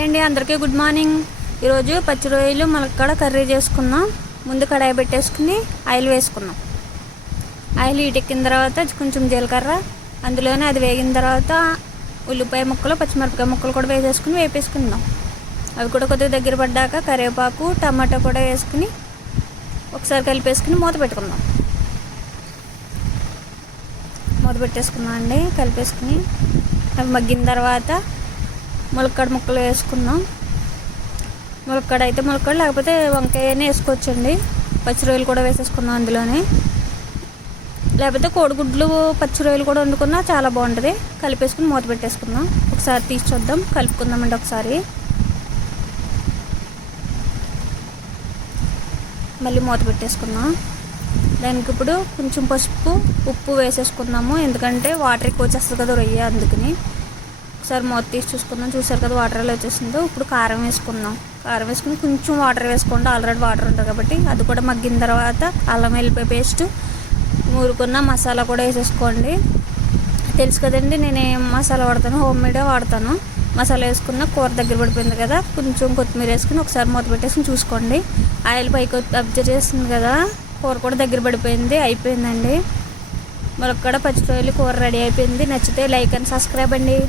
Hi అండి, అందరికీ good morning. ఈరోజు పచ్చి రొయ్యలు ములక్కాడ కర్రీ చేసుకుందాం. ముందు కడాయి పెట్టేసుకుని ఆయిల్ వేసుకుందాం. ఆయిల్ ఎక్కిన తర్వాత కొంచెం జీలకర్ర, అందులోనే అది వేగిన తర్వాత ఉల్లిపాయ ముక్కలు, పచ్చిమిరపకాయ ముక్కలు కూడా వేసేసుకుని వేపేసుకుందాం. అవి కూడా కొద్దిగా దగ్గర పడ్డాక కరివేపాకు, టమాటా కూడా వేసుకుని ఒకసారి కలిపేసుకుని మూత పెట్టుకుందాం. మూత పెట్టేసుకుందాం అండి. కలిపేసుకుని అవి మగ్గిన తర్వాత ములక్కాడ ముక్కలు వేసుకుందాం. ములక్కాడ అయితే ములక్కాడ, లేకపోతే వంకాయనే వేసుకోవచ్చండి. పచ్చి రొయ్యలు కూడా వేసేసుకుందాం అందులోనే. లేకపోతే కోడిగుడ్లు పచ్చి రొయ్యలు కూడా వండుకున్నా చాలా బాగుంటుంది. కలిపేసుకుని మూత పెట్టేసుకుందాం. ఒకసారి తీసి చూద్దాం, కలుపుకుందామండి ఒకసారి. మళ్ళీ మూత పెట్టేసుకుందాం. దానికి ఇప్పుడు కొంచెం పసుపు, ఉప్పు వేసేసుకుందాము. ఎందుకంటే వాటర్ ఎక్కువ వచ్చేస్తుంది కదా రొయ్య, అందుకని. ఒకసారి మూత తీసి చూసుకుందాం. చూసారు కదా వాటర్లో వచ్చేసిందో. ఇప్పుడు కారం వేసుకుందాం. కారం వేసుకుని కొంచెం వాటర్ వేసుకోండి, ఆల్రెడీ వాటర్ ఉంటుంది కాబట్టి. అది కూడా మగ్గిన తర్వాత అల్లం వెల్లిపాయ పేస్ట్, నూరుకున్న మసాలా కూడా వేసేసుకోండి. తెలుసు కదండి నేను ఏం మసాలా వాడతాను, హోమ్ మేడే వాడతాను. మసాలా వేసుకున్న కూర దగ్గర పడిపోయింది కదా, కొంచెం కొత్తిమీర వేసుకుని ఒకసారి మూత పెట్టేసుకుని చూసుకోండి. ఆయిల్ పైకి అబ్జర్వ్ చేస్తుంది కదా, కూర కూడా దగ్గర పడిపోయింది. అయిపోయిందండి ములక్కాడ పచ్చి రొయ్యలు కూర రెడీ అయిపోయింది. నచ్చితే లైక్ అండ్ సబ్స్క్రైబ్ అండి.